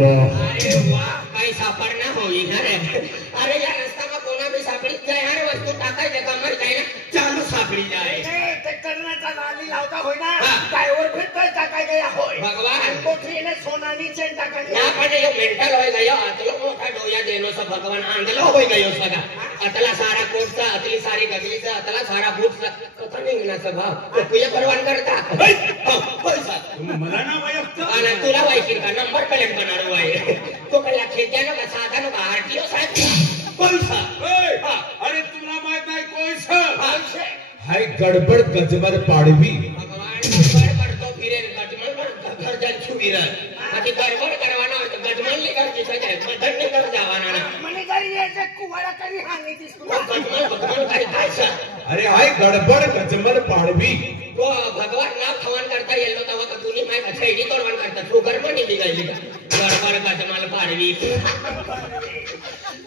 अरे वाह काही सापडना होई ना रे अरे या रस्त्याમાં कोणा भी सापडी જાય अरे वस्तू टाकायचे कमर काय ना चालू सापडी જાય ते करण्याचा नाली लावता होय ना ड्रायव्हर फिरतोय टाकाय गया होय भगवान कोठीने सोनानी चेन टाकाय ना पण यो मेंटल होय गयो अतलो मोठा डोया देनो स भगवान आंधलो होय गयो सदा अतला सारा कोटचा अतली सारी गजलीचा अतला सारा बूटचा कथा निघना स्वभाव तो तुझे परवान करता पैसा मला ना वैयक्तिक आणि तुला वाईकिन का नंबर प्लेट बनारो वाय तो कला खेत्यानो का साधानो का आरटीओ साहेब पैसा अरे तुला माहित नाही कोयस हाय गडबड गजमल पाडवी भगवान गडबड करतो फिरे गजमल पर घर जाल छुवीर आधी गडबड करवाना होय तो गजमल लेकर किसे जाय मदन लेकर जावाना ना मने घरी यायचे कुवाडा करी हानी दिसतो गजमल काय खायचा अरे हाय गडबड गजमल पाडवी तो भगवान नाम खवान करता येलो तवा का तुम्ही माय का छैडी तोडवान करता तू गडबड निघाली का गडबड गजमल पाडवी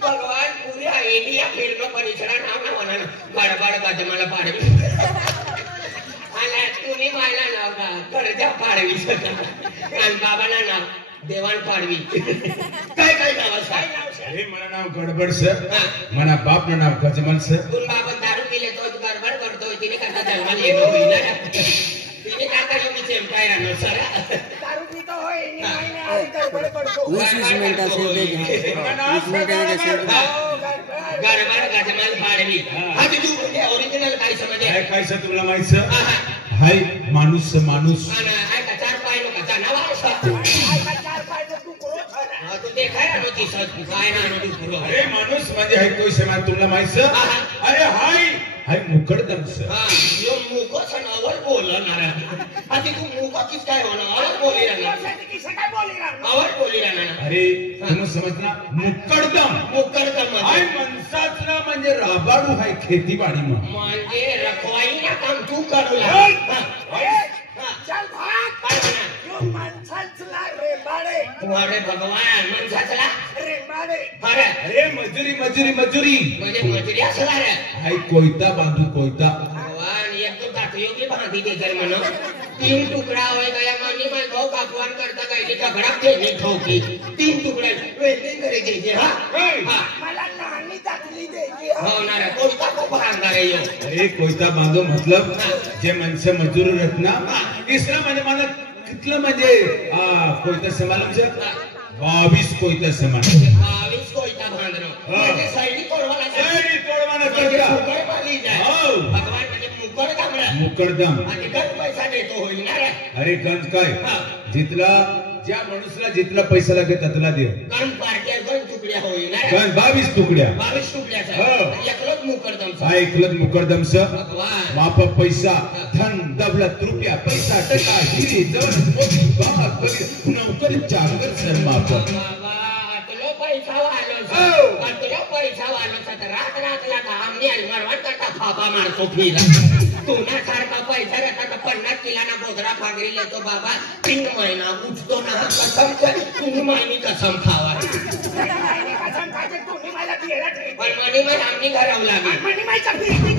भगवान पूरा इंडिया फिल्म परिसरा नाम ना म्हणा गडबड गजमल पाडवी आला तुम्ही मायला नाव का गरजा पाडवी आणि बाबाला नाव देवान पाडवी काय काय नाव आहे हे मला नाव गडबड सर मना बाप ना नाव गजमल सर तुम बाबा दारू पिले तो गडबड करतो तिने करता जन्माला येणं होईल ना तिने काय काय मी चेमटाय राहणार सर दारू पितो होय नी मायने आई गडबड करतो 20 मिनिटं असेल ते 20 मिनिटं असेल गडबड गजमल पाडवी हा तू ओरिजिनल काय समजे काय सर तुला माहित सर हाय माणूस माणूस हाय का चार पाय नो का जनावर आई का चार पाय तू कोण हा तू देखाय ना ती सत काय ना नो तू अरे माणूस म्हणजे हाय कोई समा तुला माहित सर अरे हाय हाय मुकडदम सर हा यो मुको सनावर बोलणार आधी तू मुको किस काय होणार और बोली राहणार किसे काय बोली राहणार और बोली राहणार अरे तुम्ही समजना मुकडदम हाय मनसातला म्हणजे राबाडू हाय खेतीबाडी म्हणजे रखवाई ना काम तू करू लाग चल भाग काय म्हणा यो माणसाचला रेबाडे तुम्हारे भगवान मनसाचला रेबाडे अरे अरे मजुरी मजुरी मजुरी म्हणजे मजुरी असला रे हाय कोयता बांधू कोयता भगवान एक तो दाखयोगी बांधी दे कर मनो तीन टुकड़ा होय गया मानी मैं गौ कापवान करता काय झगड़ा के नहीं ठोकी तीन टुकड़े वेल्डिंग करे दे हां मला लहानी दाखली द्यायची हो ना रे कोयता को भांगा रे यो अरे कोयता बांधो मतलब जे मनसे मजूर रहत ना इसला म्हणजे मला कितलं म्हणजे कोयता समालम छे 22 कोयता समान 22 कोयता बांधनो म्हणजे साइडी तोडवाना करता सुगर पाली जाय हो भगवान म्हणजे मुकडदम आणि गंज पैसा देतो होईल ना रे अरे गंज काय जितला ज्या माणूसला जितला पैसा लागे ततला दे कारण पार्ट्या गंज तुकड्या होईल ना गंज 22 तुकड्या 22 तुकड्याचा हो. एकलोच मुकरदम हा एकलच मुकडदम स भगवान माप पैसा धन दौलत रुपया पैसा टका हिरे जवन मोती बाबा करी नौकरी चाकर सर माप बाबा अतलो पैसा वालो तर रात रातला आम्ही अलमरवाट करता फापा मारतो फिर तुना सारखा पैसा रहता तर 50 किलोना गोदरा फागरी लेतो बाबा 3 महिना उठतो ना कसम कर तुम्ही मायनी कसम खावा मायने कसम खायचे तुम्ही मला बिहेला ठेवते पण मनी मग आम्ही घराव लागेल मनी मायचा फिरती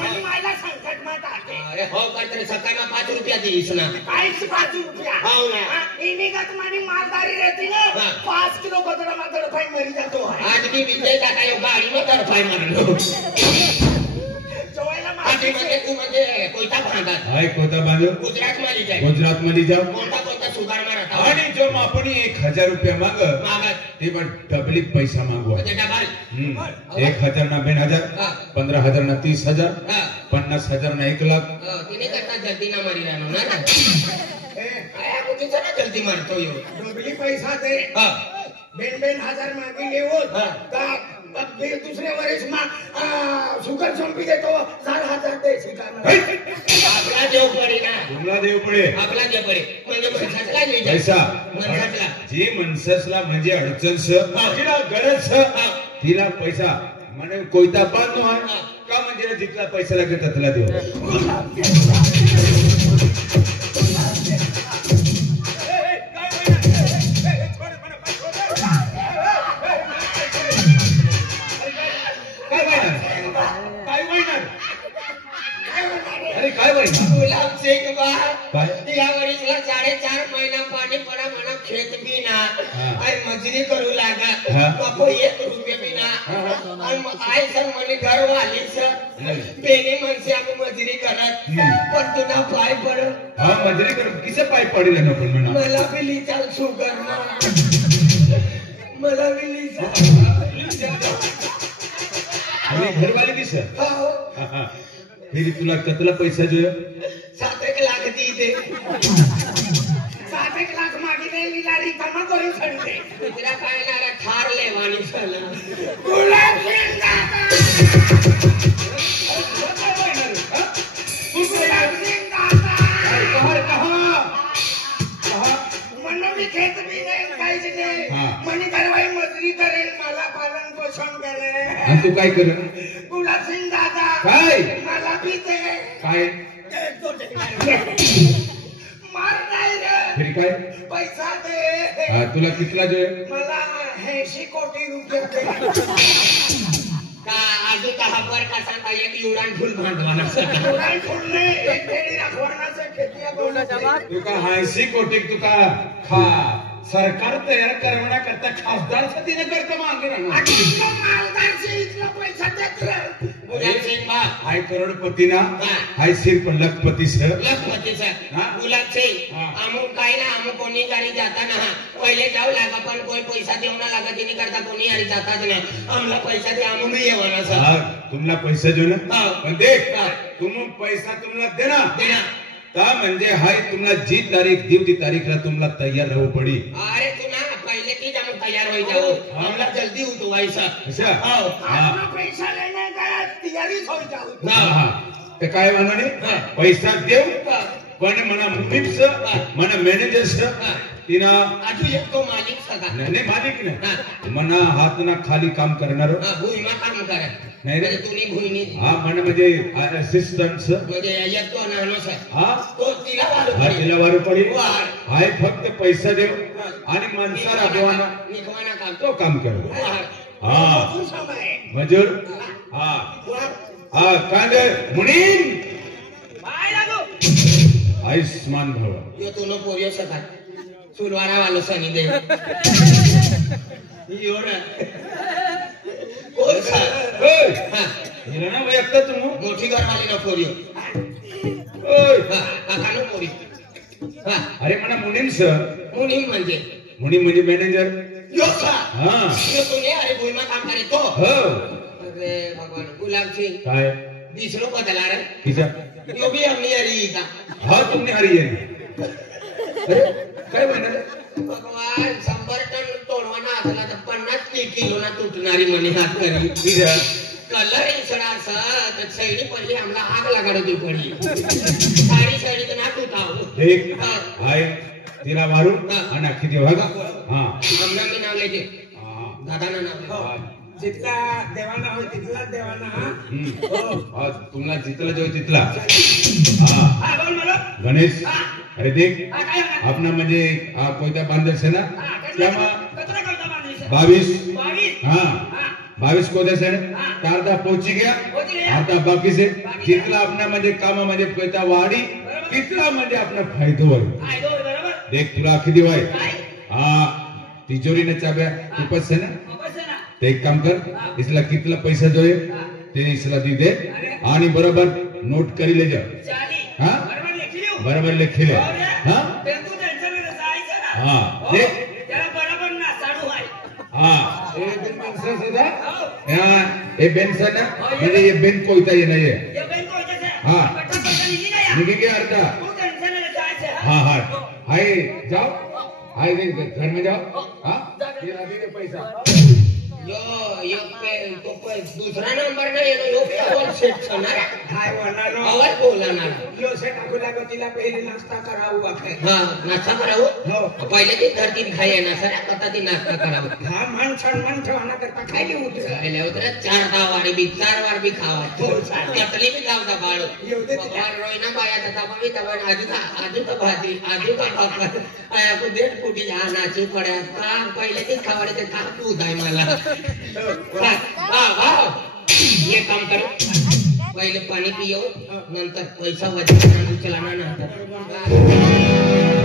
मनी मायला संकट मा टाकते अरे हो काहीतरी सकाळी 5 रुपया देईस ना काहीच 5 रुपया हो ना इनिगत मानी मालदारी रहती ना 5 किलो गोदरा मा तडफाई मरी जातो आज भी विजय का काय गाडी में तरफाई मारलो जोयला आधी म्हणजे तू म्हणजे कोयता बांधत हाय कोयता बांधो गुजरात मध्ये जाय गुजरात मध्ये जाऊ कोणता सुधार मारता आणि जो आपण 1000 रुपया माग मागत ते पण डबलीत पैसा मागवा म्हणजे डबल 1000 ना 2000 15000 ना 30000 50000 ना 1 लाख तिने करता जल्दी ना मारी राहणार ना आया कुठे चला जल्दी मारतो यो डबली पैसा दे बेन हजार मागे लेवो का दूसरे वर्ष में शुगर चंपी देतो 4000 दे शिकाना आपला देव पडे ना तुमला देव पडे आपला देव पडे म्हणजे मनसाचला नाही पैसा मनसाचला जे मनससला म्हणजे अडचण स तिला गरज स तिला पैसा म्हणजे कोयता बांधनो आहे का म्हणजे जितला पैसा लागे ततला देव काय महिना गुलाब सिंग बा काय या वरीसला 4.5 महिना पाणी पडा म्हणा खेत बी ना हा. आणि मजुरी करू हा. लागा बापू 1 रुपये बी ना आणि मग आई सर म्हणे घर वाली सर बेनी म्हणसे आम्ही मजुरी करत पण तुला पाय पड हा मजुरी कर किसे पाय पडेल ना पण म्हणा मला बी लिचाल शुगर ना मला बी लिचाल आणि घरवाली दिस हो हे तुला कतला पैसा जो 7 लाख दी दे 7 लाख मागितले विलारी कमा करून सांगते दुसऱ्या पायला ठार लेवानी झाला गुलाब सिंग दादा गुलाब सिंग दादा म्हणून मी खेत बी नाही काहीच नाही हा. म्हणे घरवाई मजुरी करेल मला पालन पोषण करेल आणि तू काय कर गुलाब सिंग दादा काय? मला बी दे काय मार नाही रे फिर काय पैसा दे हा, तुला कितला जो मला 80 कोटी रुपये दे का आजू का हबर का सांगा एक युरान फुल भांडवाना उडान फुलने एक खेडीला फोडण्याचं खेतिया बोलत तुका 80 कोटी तुका खा सरकार तयार करवण्या करता खासदार तिने करता मागे ना मालदारचे इथला पैसा देत रे गुलाब सिंग बा हाय करोडपती ना हा. हाय सिर्फ लखपती सर लखपतीचा हा. गुलाब सिंग हा. अमुक काय ना अमुक कोणी गाडी जाताना हा पहिले जाऊ लागा पण कोई पैसा देऊ ना लागा तिने करता कोणी गाडी जाताच ना आमला पैसा दे आम्ही बी येवाना सर हा तुमला पैसा जो ना हा. पण देख हा. तुम पैसा तुमला देना देना का म्हणजे हाय तुमला जी तारीख देव ती तारीखला तुमला तयार राहू पडी अरे तू ना पहिले की जाऊन तयार होई जाऊ आमला जल्दी होतो व्हायचा अच्छा हो आपला पैसा लेने का तयारीच हो जाऊ हा हा ते काय म्हणाने हा. पैसा देव हा. पण म्हणा मुनीप्स हा. म्हणा मॅनेजर्स हा. तिना आजू एक तो मालिक सका नाही मालिक हा. नाही म्हणा हात ना खाली काम करणार भुईमा काम करा नाही रे. म्हणजे तुम्ही भुईनी हा म्हणा म्हणजे असिस्टंट म्हणजे येतो नानो सर हा तो तिला वाढू हा पडेल. तिला वारू पडी वाढ. हाय फक्त पैसा देव आणि माणसाला देवाना निघवाना काम तो काम कर वाढ. हा तू समय मजूर हा हा काय मुनीम आयुष्मान भव यो तुनो पोरियो सका सुलवारा वालो सनी दे यो ना कोण सा ओय हा हिला ना वय एकटा तू मोठी घरवाली ना पोरियो ओय हा काकानो पोरी हा अरे म्हणा मुनीम सर मुनी म्हणजे म्हणजे मॅनेजर यो सा हा यो तुने अरे भुईमा काम करे तो हो अरे भगवान गुलाब सिंह काय दिसरो बदला रे किसा यो भी हमनी अरी का हा तुमने हरी आहे अरे काय म्हणणार भगवान 100 टन तोडवाना असला तर 50 किलो ना तुटणारी म्हणे हात करी किसा कलर इसडा असत सैडी पडली आम्हाला आग लागाड होती पडली साडी तर ना तुटाव एक हाय तिला मारू आणि अख्खी देव हा हा आमना मी नाव लेते हा. दादाना नाव हा. जितला देवाना हो तिथला देवाना हा तुम्हाला जितला जो तिथला हा हा बोल मला गणेश अरे देख हा काय होणार? आपला म्हणजे हा कोयता बांधल से ना हा, त्यामा कचरा करता बांधलीस? 22 22? हाँ हा. 22 कोयता से तारदा पहुंची गया पहुंची गया. आता बाकी से जितला अपना म्हणजे काम म्हणजे कोयता वाढी तितला म्हणजे आपला फायदो होईल काय गो, बरोबर? देख तुला आखी दिवाय काय? हा तिजोरीने चाब्या खूपच से ना वापस आहे ना? ते एक काम कर इसला कितला पैसा जो है ते इसला दी दे आणि बरोबर नोट करी ले जा चाली. हा? बरोबर लेखी लिहू? बरोबर लिखी ले हो रे? हा तर तू त्यांच्याकडे जायचं ना? हा. हो? ते? त्याला बरोबर नासाडू आहे. हा ए बेन पेन्शन सुद्धा हो. या ए बेन्सन म्हणजे ये बेन कोयता ये नाही हे बँक व्हायचं आहे. हा. पटकन पैसा निघी ना या. निघे के अर्धा तू त्यांच्याकडे जायचं, हाँ हा? हाँ हाय जाओ हाय घर में जाओ हाँ ये अभी दे पैसा यो तो दूसरा नंबर ना यो अवर सेट छनारा काय म्हणालो? अवर बोलणार यो से टाकू लागो तिला पहिले नाश्ता करावं वाटतंय. हा नाश्ता करावं हो. पहिले ती धरती खाय ना सर आता ती नाश्ता करावं हा मान सन्मान ठेवणा करता खायली उतर. पहिले उतर 4 वारी बी 4 वार बी खावा हो, चालेल. कटली बी खावता बाळ एवढे भगवान रोयना बाया तथा बी तवा आजू का भाजी आजू का भाकर आया को डेट फुटी जा नाचू पड्या का पहिले ती खावाडे ते का तू दाय मला वाह वाह ये काम करो पहिले पाणी पियो नंतर पैसा वजन चलाना ना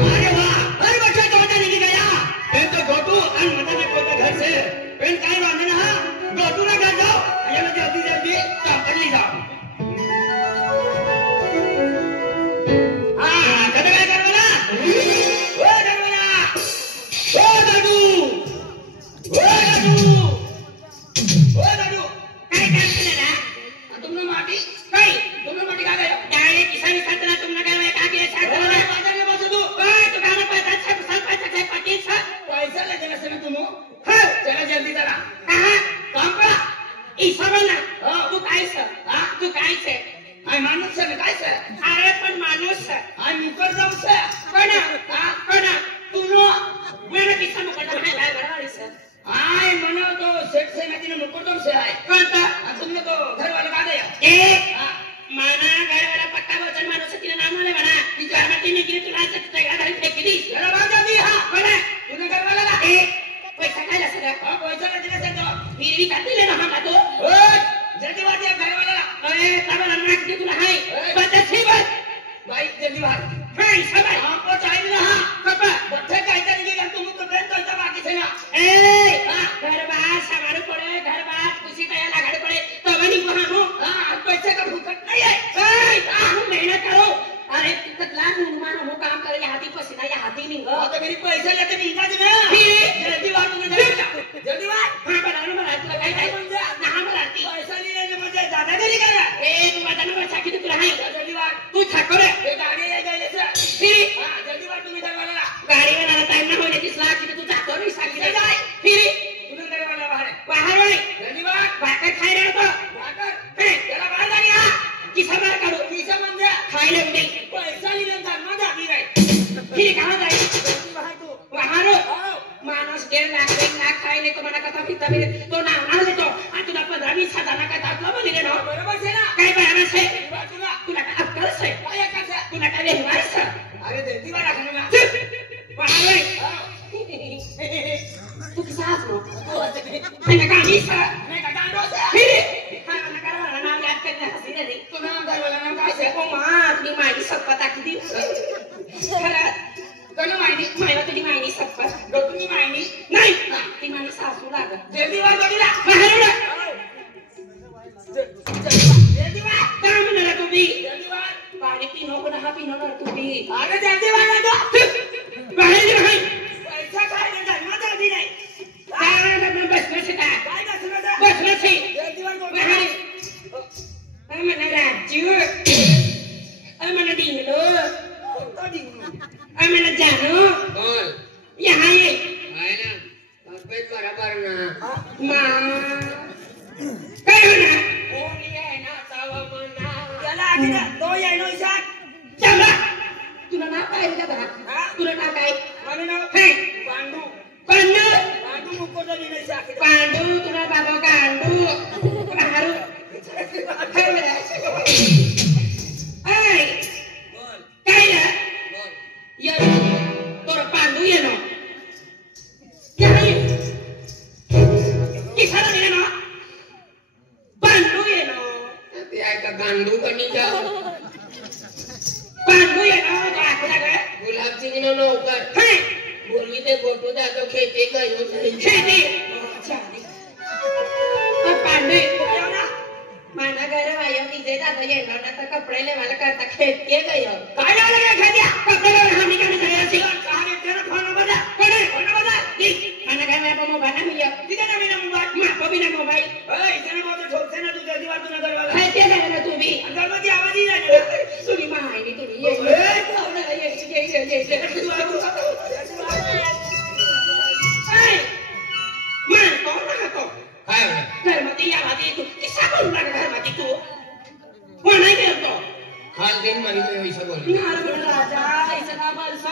अरे वाह अरे बच्चा तो बता नहीं गया पेन तो गोटू और मदन ने कोई घर से पेन काय बांधे ना गोटू ना घर जाओ ये मैं जल्दी जल्दी काम कर ली जाओ हां कदे काय कर वाला ओ दरवाजा ओ दादू काय करते ना तुमने माटी काय तुमने माटी का गया डायरेक्ट किसान खातना तुमने काय का के साथ वाला बाजार में बस तू तो गाना पैसा छे सब पैसा छे 25 पैसा ले देना से तुम हां चला जल्दी चला हां काम करा ई समय ना तू काय से हां तू काय से हाय माणूस से काय से अरे पण माणूस से हाय मुकरदम से कोण तू नो मेरे किसान मुकरदम है काय बराबर से हाय मनो तो सेठ से नदी मुकरदम से आए कोणता तुमने तो घर वाला का गया एक माना घर वाला पक्का वचन माणूस की नाम ले बना विचार में तीन की तुला सकते का धरी फेक दी जरा बात दी हां बना तूने घर वाला ला एक पैसा काय लसर हां पैसा ले दिले से तो फिर भी काटी ले ना हम तो ओए जल्दी बात ये घर वाला अरे तब नाक दी तुला हाय बात अच्छी बात भाई जल्दी बात हां सब हमको चाहिए ना हां कब बच्चे का इधर नहीं तुम तो ब्रेन तो इधर बाकी से ना ए घर बाहर सामान पड़े घर बाहर कुछ तया लगाड़ पड़े तो बनी को हमो हां पैसे का भूखट नहीं है ए हम मेहनत करो अरे कितना नुमान हम काम करे हाथी पसीना या हाथी नहीं गो तो मेरी पैसे लेते नहीं ना जल्दी बात में जल्दी बात हां बनाने में रात लगाई जाए ना हम राती पैसा नहीं लेने मुझे दादागिरी कर ए तू बताने में छाकी तू रहा जल्दी बात तू छाको रे ये गाड़ी ले गई से फिर हां जल्दी बात तुम्हें घर वाला गाड़ी वाला टाइम ना होने 30 लाख की तू छाको नहीं साकी जाए फिर तुम्हें घर वाला बाहर भाई जल्दी बात भाकर खाई रहे तो भाकर ए चला बाहर आ गया किसा बाहर करो किसा बन गया खाई ले उठे पैसा नहीं लेता ना दादी रे फिर कहां जाए बाहर तू बाहर मानस 1.5 लाख खाई ले तो मना कथा फिरता मेरे तो ना ले तो आ तुला 15-20 हजार का दाखला बोली रे ना बरोबर छे ना काय बराबर छे तुला का अक्कल छे काय का तुला काय व्यवहार छे अरे देती बारा खाना बाहर तू किसा हसलो मैं का नहीं छे मैं का डांडो छे फिर खाना ना करवाना नाम याद करने हंसी रे तू नाम काय वाला नाम काय छे ओ मां ती माहिती सब पता किती खरं कोण माहिती तुझी माहिती सब तुझी माहिती नाही ती माझी सासू लागत जल्दी वा जोडीला बाहेर उडा जल्दी वा काय म्हणाला तुम्ही जल्दी वा पाणी पिनो कोण हा पिनो ना तुम्ही अरे जल्दी वा ना तो बाहेर नाही पैसा काय देणार ना जल्दी नाही काय ना बसलं छे काय बसलं छे जल्दी वा बाहेर म्हणा राजू म्हणा डिंगलो तो डिंगलो मैंने जानो बोल यहाँ ये आए ना तबीयत बराबर ना माँ काय होना कोणी आहे ना तावा मना चला आधी तो ये नो इशाक चला तुला नाव काय रे बघा तुला नाव काय माझं नाव हे पांडू मुकोटा मी नाही शाक पांडू तुला बाबा कांडू तुला हारू काय रे ऐ बोल काय रे ये तोर पांडू ये नो क्या है किसा रे नो पांडू ये नो ते आहे का गांडू कणी जाऊ पांडू ये नो तो आखला गए गुलाब सिंह नो नौकर हे बोली ते गोटू दा तो खेती गयो खेती और पांडू ना माना घर वायो नीचे दादा ये नो ना तो कपड़े ले वाला करता खेत के गयो काय लगे खेतिया कपड़े ले हम निकाल गया छी कहां तेरा फोन बजा कोने फोन बजा दी माना घर में मोबाइल ना मिलियो किधर ना बिना मोबाइल मां को बिना मोबाइल ओए इतने बहुत ठोकते ना तू जल्दी बात ना कर वाला खेतिया करे ना तू भी अंदर में आवाज ही नहीं ना सुनी मां आई नहीं तू ये Man, kau nak kau? काय होणार घर मध्ये या मध्ये तू किसा करू नका घर मध्ये तू कोण नाही करतो खाल दिन मनी तो ऐसा बोल नारळ राजा ऐसा ना बरस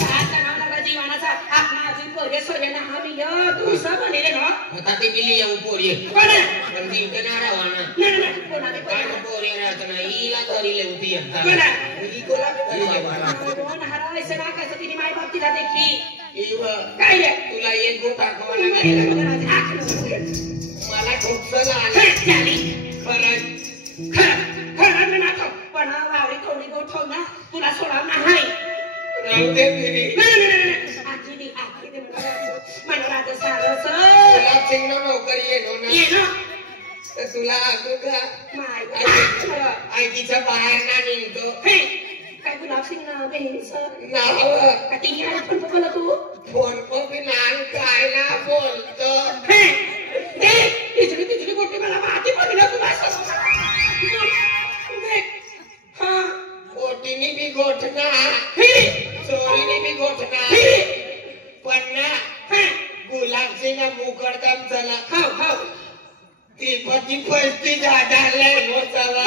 सात जणांना जीवनाचा आपला जीव पोरे सोयना आम्ही यो तू सब बोलले ना आता ते बिली येऊ पोरी कोण पण ती कनाडा वाना नाही कोणाने काय पोरी राहत ना हीला तरी लेवती येता कोण ही कोला बाबा कोण हरा ऐसा ना कसं तिने माय बाप तिला देखी इव काय रे तुला एक गोटा कोणा गेला मला ठोकसला आला झाली खरं खरं राहू दे फिरी आजी दी मनोराचं सारस तुला चिंगण नोकरी येतो ना ये ना तर तुला आगू का माय आईच्या बाहेर ना निघतो हे काय गुलाब सिंग नाव बहिणीचं नाव का ती यार पण बोला तू फोन को भी नान काय ना बोलतो हे दे तिजली गोटी मला माती पडली तू बस हां गोटीनी भी गोठना हे चोरीनी भी गोठना हे पण ना हे गुलाब सिंग मुकरदम चला हाव हाव ती पती पस्ती जादा ले नो चला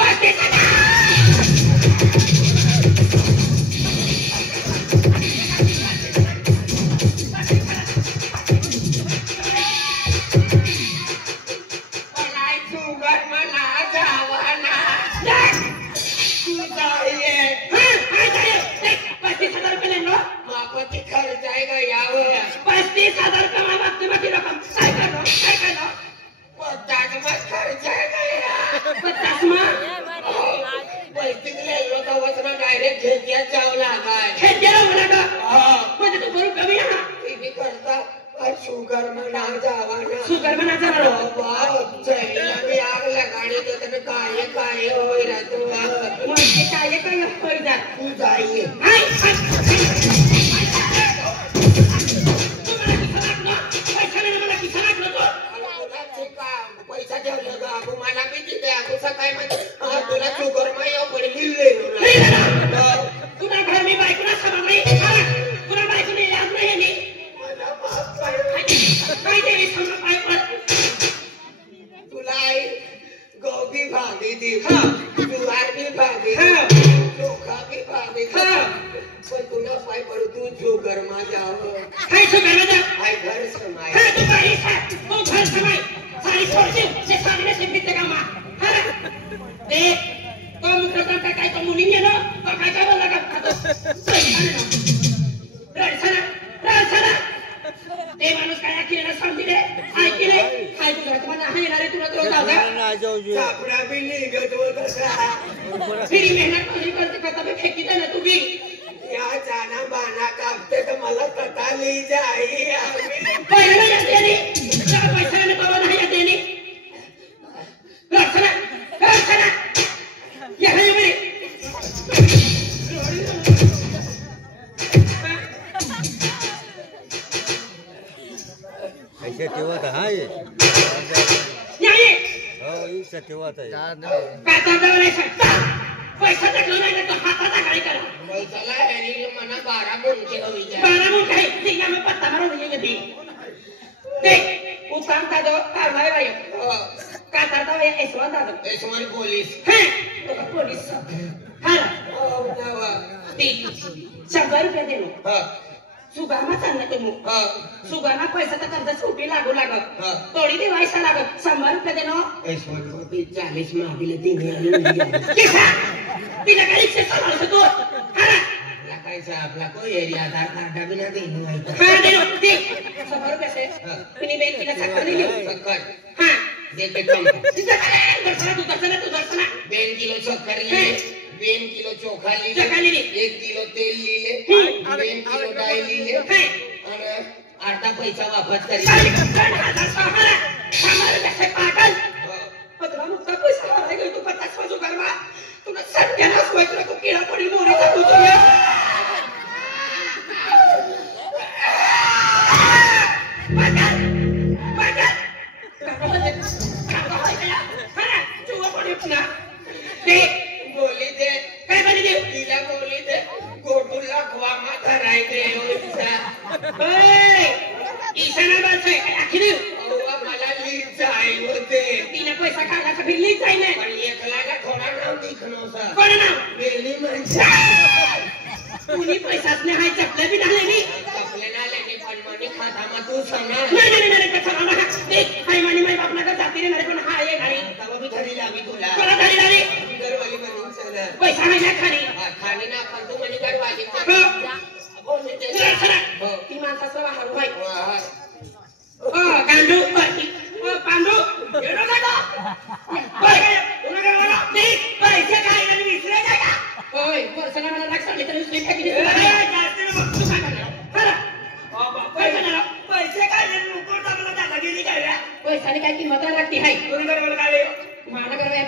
पैसे काय विसरायचं का? होय, वर्षाला मला लाख 3.5 लाख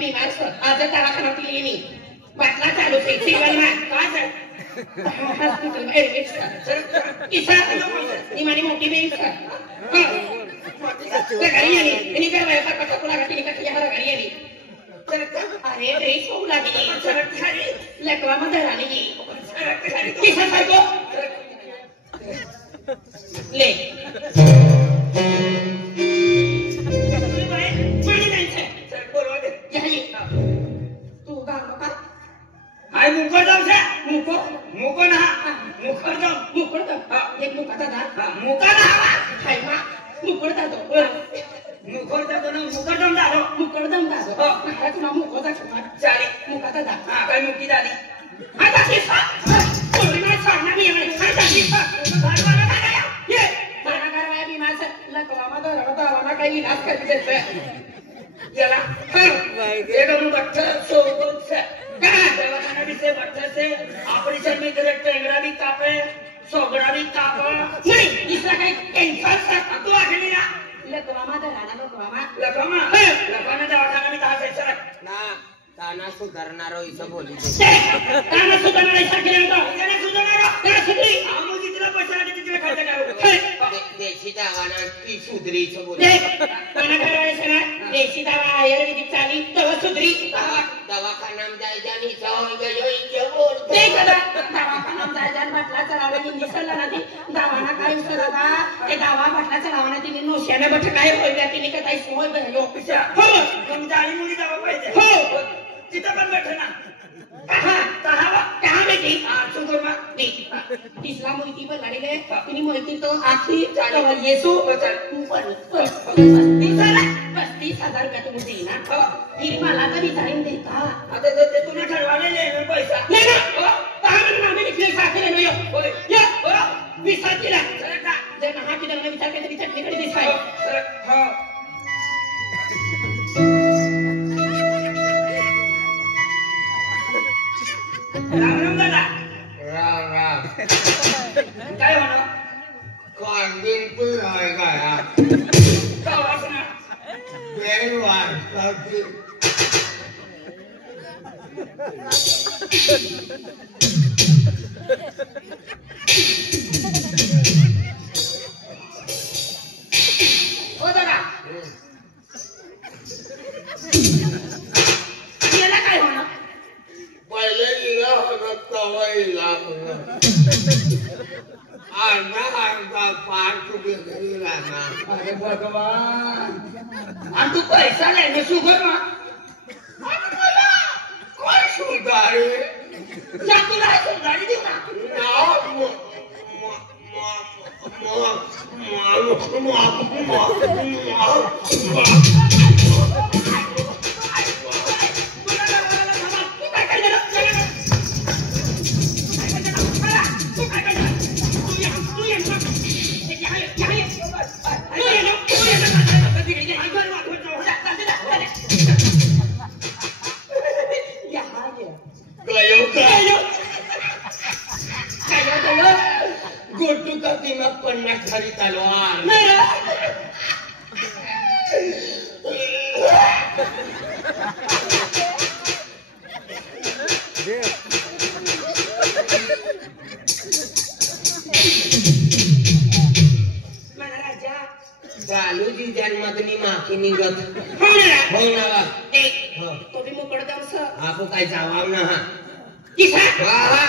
बीमार छ आज दवाखान्यात लिहिणी बाटला चालू आहे सिग्नल मा काय आहे हॉस्पिटल एअरवेज किसा निमानी मोठी बेस घरी आली आणि काय बाय का कोणा गाठी का या घरी आली तर अरे ड्रेस होऊ लागली तर खाली लकवा मध्ये राणी किसा सारखो ले तू गाव का आय मुकडम से मुको मुको ना मुकडम एक मुकाचा दार मुका ना हाय मा मुकडता तो मुकडम तो मुकडम दारो मुकडदम दार महाराज ना मुकोचा खमा चाली मुकाचा दार हा काय मुकी दादी आता केसा कोणी मला सांगणार नाही आहे आता केसा बाळवाला काय ये मारा कराया बीमार से लकवा मध्ये रडतावाना काही इलाज करते देते याला ये तो बच्चा सोबत से दवाखाना भी से बच्चा से ऑपरेशन में तेरे टेंगरा भी कापे सोगड़ा भी कापा नहीं इसला काही कैंसर सा तू आगे नहीं ना लकवा मध्ये राणा लकवा लकाना दवाखाना भी तासे सर ना ताना सुधारणारो इथं बोली काना सुधारणार आहे सारखेला त्याने सुधारणार त्या सुधरी आमो जितला पैसा लागते तितला खर्च करू देशी दवाना ती सुधरीचं बोली देख काना करायचं ना देशी दवा आयुर्वेदिक चाली तवा सुधरी दवाखान्यात जायचं आणि इथं बोल देख दवाखाना जायचं बाटला चलावा इंजेक्शन लावला ती दवाना काय उसरादा ते दवा बाटला चलावना तिने नोशाने बट काय होईला तिने काय सोय बहिलो हो तुमच्या आई मुली दवा पाहिजे हो तिथं पण बैठे ना कहाँ बेटी सुगुरमा तीसरा मोहिती पर लड़े तिनी मोहिती तो आखिरी ये सो ऊपर 35,000 रुपया तुम देना फिर मला तर विचारून देता आता ते तुम्ही ठरवाले ले पैसा नाही ना पाहणं नामे लिखले साथे रे यो या विचार केला जे महा की दरने विचार केला विचार निकडे दिसाय हां राम राम दादा राम काय होणार कांदील तू आहे काय का वासना बेवार ओ दादा याला काय होणार पहिले इला होतं तवय इला अर्धा पार तुझे घरी राहणार अरे भगवान आणि तू पैसा नाही सुगरमा कोण सुधारे या तुला सुधारी देऊ ना गोटू का दिमाग पन्नास खाली तलवार चालूची जन्मातनी माखी निघत हो ना तो भी मुकड़ दम स आपू काय जावाव ना हा किसा हा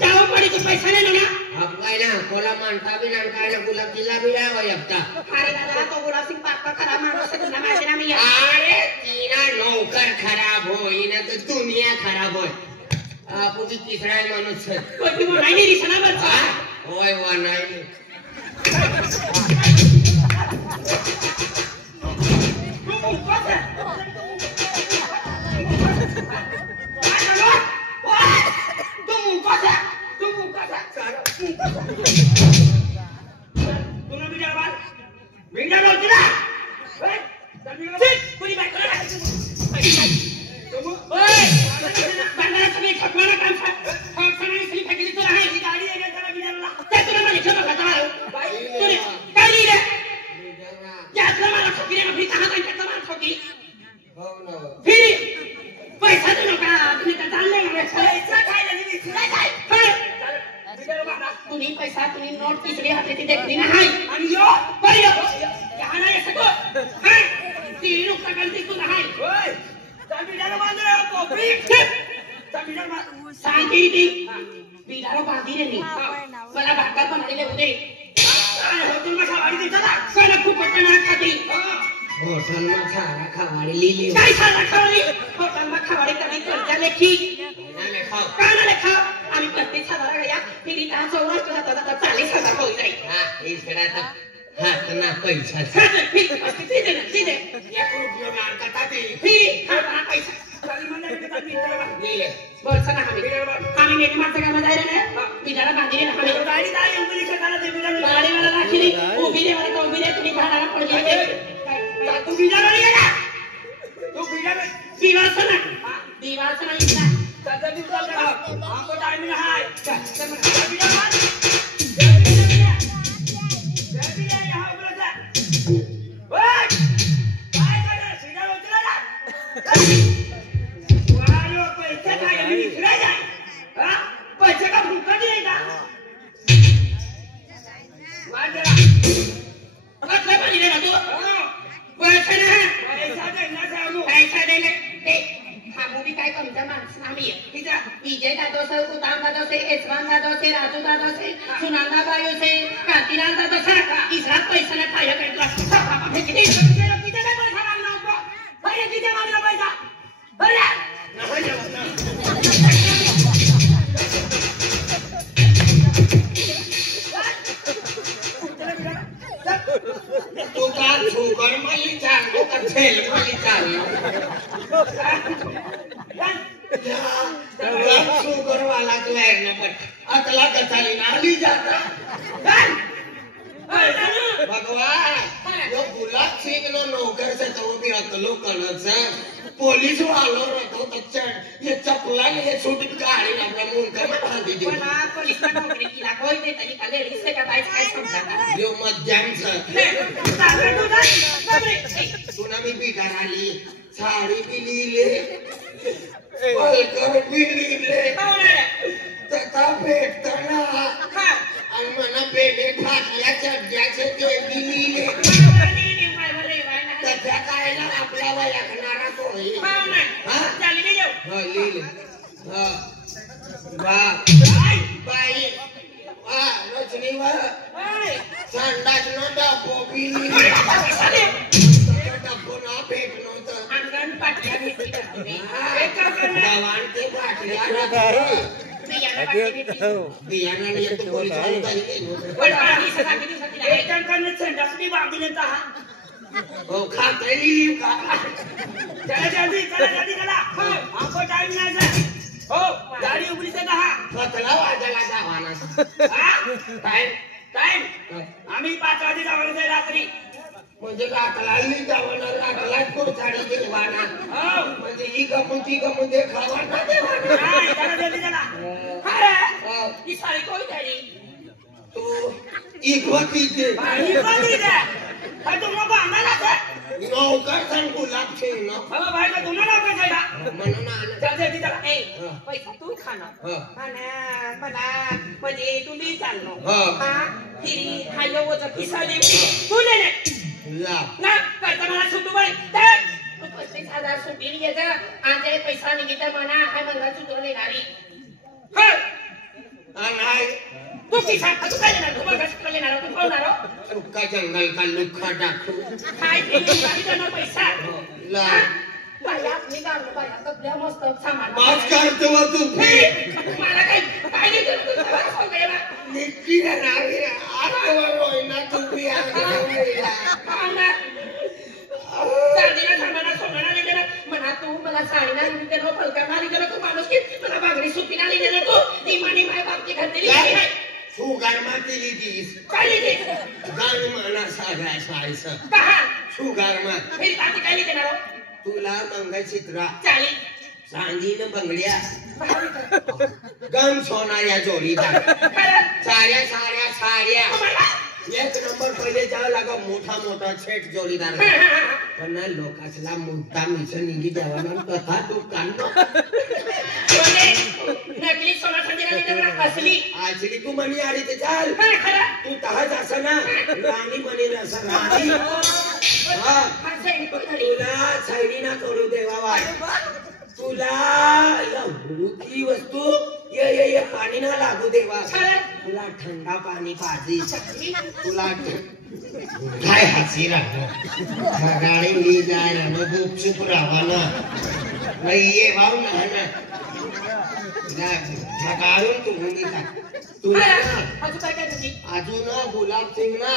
दावा पड़ी तो पैसा नहीं लेना आप काय ना कोला मानता भी ना काय ना गुलाब जिल्हा भी आहे वयक्ता अरे दादा तो गुलाब सिंह पार्क खराब माणूस है तुला माहिती ना मी अरे तीना नौकर खराब होई ना तर दुनिया खराब होय आपू की तिसरा माणूस है कोई भी नहीं नहीं दिसना बच्चा होय वा नाही फिर तुम्ही पैसा तुम्ही नोट तिसरी हाताची देखली नाही आणि यो बरं यो या नाही सगळं हाय ती नुकता गलती तू नाही होय बिडाला बांधला कोपरी बिडाला सांगी ती बिडाला बांधली नाही मला भाकर बनवले होते काय होतं माझ्या वाडी दिसला सण खूप पटना खाती होटल में खाना खवाड़ी लीली काय खाना खावली होटल में खावडी करणे कर्जा लेखी ना ले खाओ काय लेखा आम्ही 35,000 गया फिर इथं 40,000 होई जाईल हाँ इस तरह तो हाथ ना पैसा फिर 35 दे एक रुपया में आणता ती फिर खाना पैसा खाली मंडळ के ताती चला लीले बोल सना आम्ही मेरी माणसं कामा जायला ना बिचारा बांधली ना आम्ही गाडी नाही उंगली खाला ते बिडाला गाडी वाला राखली उभी रे मला उभी रे तुम्ही भाडाला पड गेले तू बिडाला नाही गेला तू बिडाला दिवासना इतना सदा भी चल रहा हमको टाइम नहीं है चल बिडा मान जल्दी आ यहां ऊपर जा ओए काय कर बिडा उतरा ना वारो पैसे काय मी विसरा जाय हां पैसे का भूका नाही का वाजरा कसं पाहिजे ना तू पैसे नाही पैसा दे ना सांगू पैसा दे ले हा मूवी काय कमचा माणूस नामी आहे तिचा विजय दादो से उदाम दादो से एसवान दादो से राजू दादो से सुनंदा बायो से कांतीलाल दादो से इसरा पैसा ने खाया पेटला हे किती किती काय पैसा मागला होता भैया किती मागला पैसा भैया नाही जेवत ना तू का छुकर माली चाल तो का छेल माली चाल छुकर वाला तो है ना पर अकला का चाली नाली जाता भगवान यो गुलाब सिंह नो नौकर से तो भी अकलो कणच पोलीस वालो रहतो तो चढ़ ये चपला ने ये छूट गाड़ी ना अपना मुंह कर बांधी दी पण पोलीस का नोकरी केला कोई ते तरी का लेडीज से का बाईस काय समजता यो मध्यम से सुनामी भी डराली साड़ी भी लीले पलकर भी लीले तथा भेटताना आणि मना पेले फाटल्या चड्ड्याचे ते भी लीले तथा काय ना आपला वयकणारा कोणी लीले बाई रचनी संडास न डबो भी लीले डबो ना भेटलो गवान ते फाटल्या बियाणा नाही तो पोलीस वाले एक जण करने संडास भी बांध लेता है ओ खाते लीली का चला जल्दी चला हमको टाइम नहीं है हो गाड़ी ऊपरी से कहा पतला वाजाला जावाना टाइम आम्ही 5 वाजे जावं रात्री म्हणजे रातलाली जावाना रातलाच कोचाडी देवाना हो म्हणजे ही गमती देखावा ना देवाना नाही चला जल्दी चला अरे ई सारी कोई तरी तो इखवती दे भाई बंदी दे भाई तुम लोग आंदोलन है नौकर सन गुलाब छे न बाबा भाई का तुम ना पैसा का म्हणून आण चल जल्दी चला ए पैसा तू खाना आणि मला म्हणजे तुम्ही चाललो हा फिरी हायो वच खिसाली तू ले ला ना करता मला सुटू बळे तर 35,000 सुटी घ्यायचं आणि पैसा निघिता म्हणा हा मंगळ सुटू लेणारी हा नाही तू किसा तू काय देणार तू बघा सुटू लेणार तू पावणार सुक्का जंगल का लुखा टाकू काय गाडी देणार पैसा ला बाया मी गावलं बाया कपड्या मस्त सामान माफ करतो व तू मला काय काय नाही करत तुला सगळे ना निक्की रावी आठवा रोईना तू बी आला पावना साडीला सामाना सोनाला दिलं म्हणा तू मला साडीला नाही दिलं फलका नाही दिलं तू माणूस की मला बागडी सुट्टी नाही दिलं तू ती माने माय बापची घातलेली आहे शुगर माती लीधीस काय लिहिली गाणी म्हणा साध्या सायस कहा शुगर मा फिर बाकी काय लिहिते ना तुला मंगळचित्रा चाली सांगीन बंगड्या गम सोनाऱ्या जोडीदार साऱ्या एक नंबर पहिले जावं लागा मोठा सेट जोडीदार पण लोकांना मुद्दा मिशन निघी द्यावा ना तथा दुकान चांगली सोना संजय देवरा असली आजली तू म्हणी आली ते चाल काय खरं तू तहाच असं ना राणी बनेल असं राणी हा तुला सायडी ना करू देवा तुला या हुडकी वस्तू ये पाणी ना लागू देवा तुला थंडा पाणी पाहिजे तुला काय हसी राहणं गाडी मी जाय राहणं गुपचूप राहा ना नाही ये भाऊ ना झकाळून तू भूमी का तुला अजून गुलाब सिंग ना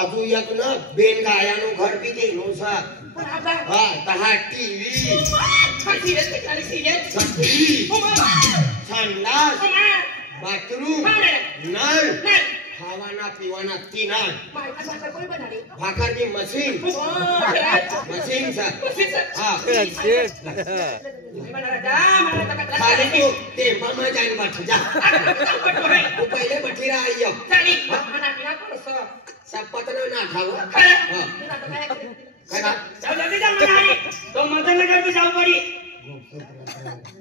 अजून एक ना बेन गायानो घर बी देनो सा हा तहा टीव्ही छत्री संडास बाथरूम नळ खावाना पिवाना तीनार भाकर की मशीन सा हा खाली तू टेम्पा में जाइन बैठ जा तू पहले बैठी रहा आइयो सब पतना ना खाओ काय जाऊ जल्दी जा मनाली तो मदन नगर में जाऊ पड़ी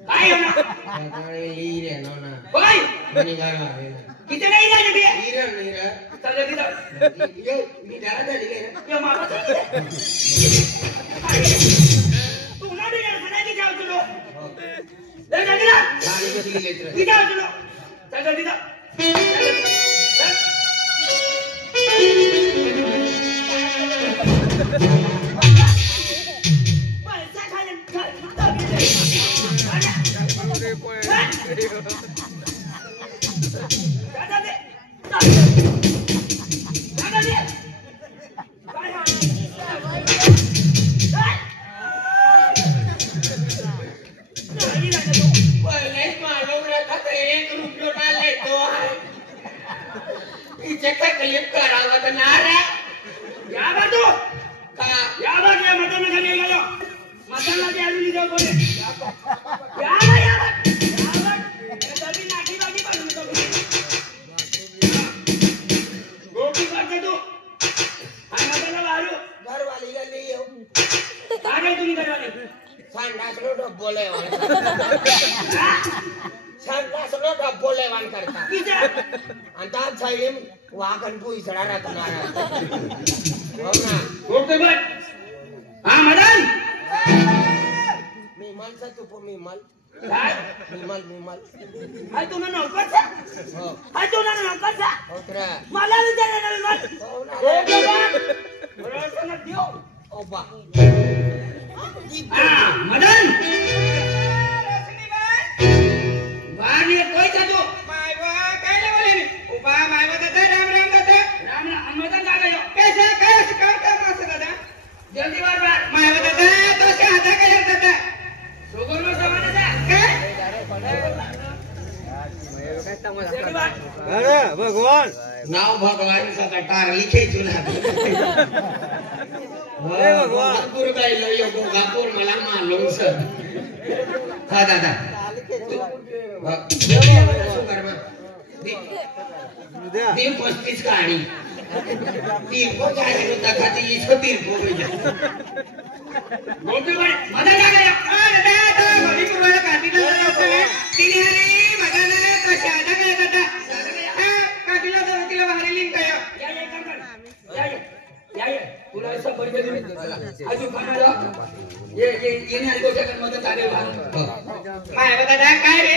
काय हो ना काय ली रे नो ना ओय मनी घर आवे ना किती नाही जायचे ते नीर नीर चल जल्दी जा यो मी जरा दली गए ये मामा तू ना दे सदा की जाओ तुलो ले जल्दी जा गाड़ी में दिल लेते की जाओ तुलो चल जल्दी जा पैसा खाले दादा दे पहले मालूम रखा तो 1 रुपया डाल लेतो है इसे तकलीफ करावा तो ना रे या बाजू का या बाजू या मटन में खाने गयो मटन लाके आलू ली जाओ बोले या तभी नाटी बाजी पर तो गोपी करके तू हां मटन बारू घर वाली गली यो आगे तू नहीं करवानी संडास नो डब्बो लेवान संडास नो डब्बो लेवान करता किसे अंता साइम वाकन पुईसडा राहणार हो ना गोपी बट हां मटन मीमल सा तू मीमल काय मीमल हाय तू ना नौकर सा हो हाय तू ना नौकर सा होत्रा मला विचार ना विमान हो ना बरोबर ना दियो ओबा हां मटन बाहर ये कोई था तू मायवा काय रे बोले उभा मायवा दादा राम राम दादा राम राम मटन का गयो कैसे काय काम मासे दादा जल्दी बार मायवा दादा तो से हाता काय दादा सोगोर में सामान था काय जल्दी बार अरे भगवान नाव भगवान सा टार लिखे तुला हे भगवान गुरु काय लो यो गोगापूर मला मालूम सर हा दादा दिन 35 कहानी 3 को जाने तो तक थी इसको 3 को हो जाए गोपी बट मटन का गयो दादा तो बड़ी पुरवाला काटीला होता है तिने हरी मटन ने तो शादा काय दादा काटीला तो तिला बाहेर लिंक आहे या काम कर या तुला ऐसा बड़ी जल्दी आजू खाना ला ये नहीं आली गोष्ट कर मदद आगे मायवा दादा काय रे